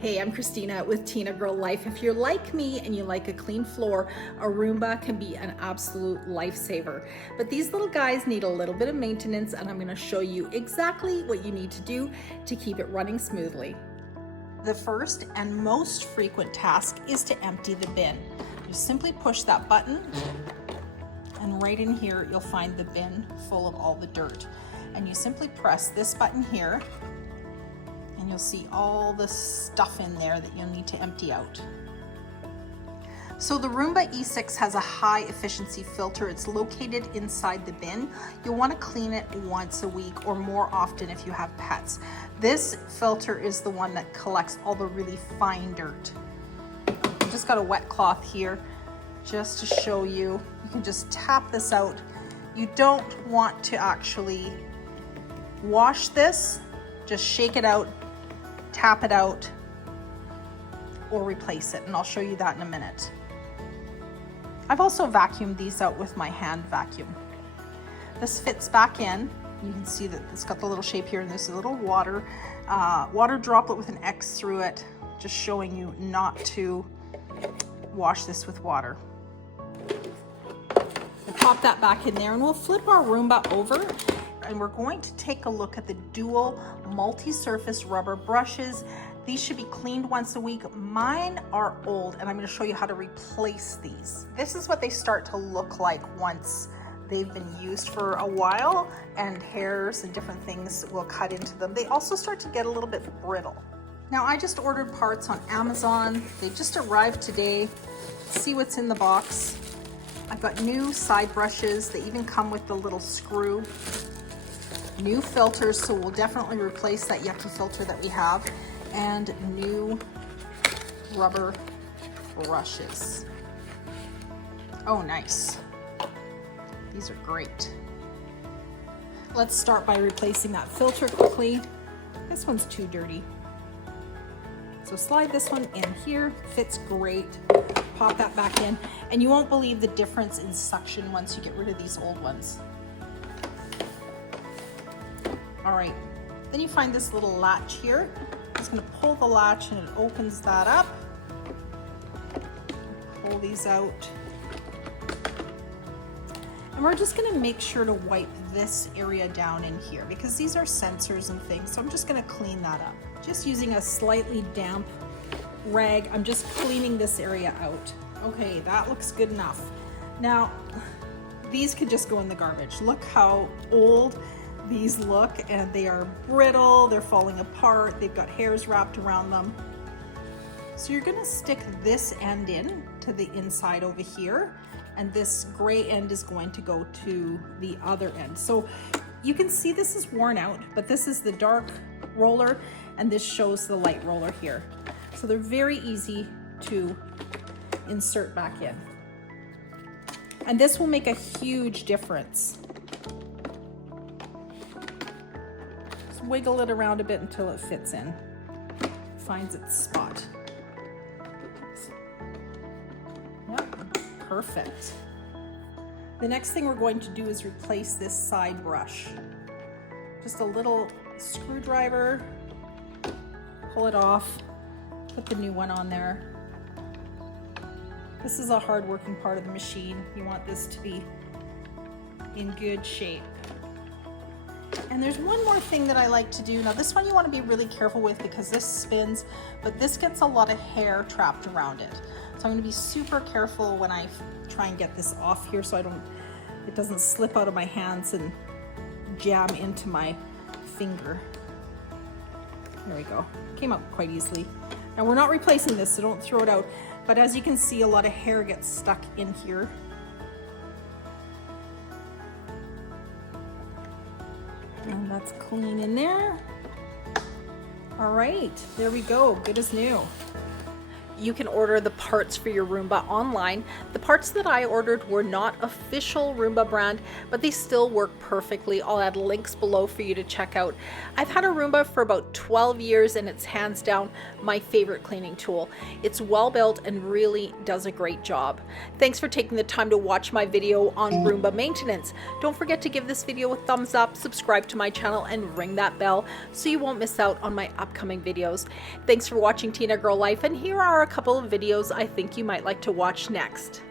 Hey, I'm Christina with Tinagirl Life. If you're like me and you like a clean floor, a Roomba can be an absolute lifesaver. But these little guys need a little bit of maintenance, and I'm going to show you exactly what you need to do to keep it running smoothly. The first and most frequent task is to empty the bin. You simply push that button, and right in here you'll find the bin full of all the dirt. And you simply press this button here, and you'll see all the stuff in there that you'll need to empty out. So the Roomba E6 has a high efficiency filter. It's located inside the bin. You'll want to clean it once a week or more often if you have pets. This filter is the one that collects all the really fine dirt. I've just got a wet cloth here just to show you. You can just tap this out. You don't want to actually wash this. Just shake it out, tap it out, or replace it, and I'll show you that in a minute. I've also vacuumed these out with my hand vacuum. This fits back in. You can see that it's got the little shape here, and there's a little water droplet with an X through it, just showing you not to wash this with water. We'll pop that back in there, and we'll flip our Roomba over, and we're going to take a look at the dual multi-surface rubber brushes. These should be cleaned once a week. Mine are old, and I'm going to show you how to replace these. This is what they start to look like once they've been used for a while, and hairs and different things will cut into them. They also start to get a little bit brittle. Now, I just ordered parts on Amazon. They just arrived today. Let's see what's in the box. I've got new side brushes. They even come with the little screw. New filters, so we'll definitely replace that yucky filter that we have, and new rubber brushes. Oh, nice. These are great. Let's start by replacing that filter quickly. This one's too dirty. So slide this one in here, fits great. Pop that back in, and you won't believe the difference in suction once you get rid of these old ones. All right, then you find this little latch here. I'm just gonna pull the latch and it opens that up. Pull these out. And we're just gonna make sure to wipe this area down in here because these are sensors and things, so I'm just gonna clean that up. Just using a slightly damp rag, I'm just cleaning this area out. Okay, that looks good enough. Now, these could just go in the garbage. Look how old these look, and they are brittle, they're falling apart, they've got hairs wrapped around them. So you're gonna stick this end in to the inside over here, and this gray end is going to go to the other end. So you can see this is worn out, but this is the dark roller, and this shows the light roller here. So they're very easy to insert back in. And this will make a huge difference. Wiggle it around a bit until it fits in, finds its spot. Yep, perfect. The next thing we're going to do is replace this side brush. Just a little screwdriver, pull it off, put the new one on there. This is a hard working part of the machine. You want this to be in good shape. And there's one more thing that I like to do. Now this one you want to be really careful with because this spins, but this gets a lot of hair trapped around it. So I'm going to be super careful when I try and get this off here so it doesn't slip out of my hands and jam into my finger. There we go. Came up quite easily. Now we're not replacing this, so don't throw it out. But as you can see, a lot of hair gets stuck in here. And that's clean in there. All right, there we go, good as new. You can order the parts for your Roomba online. The parts that I ordered were not official Roomba brand, but they still work perfectly. I'll add links below for you to check out. I've had a Roomba for about 12 years and it's hands down my favorite cleaning tool. It's well built and really does a great job. Thanks for taking the time to watch my video on Roomba maintenance. Don't forget to give this video a thumbs up, subscribe to my channel, and ring that bell so you won't miss out on my upcoming videos. Thanks for watching Tinagirl Life, and here are a couple of videos I think you might like to watch next.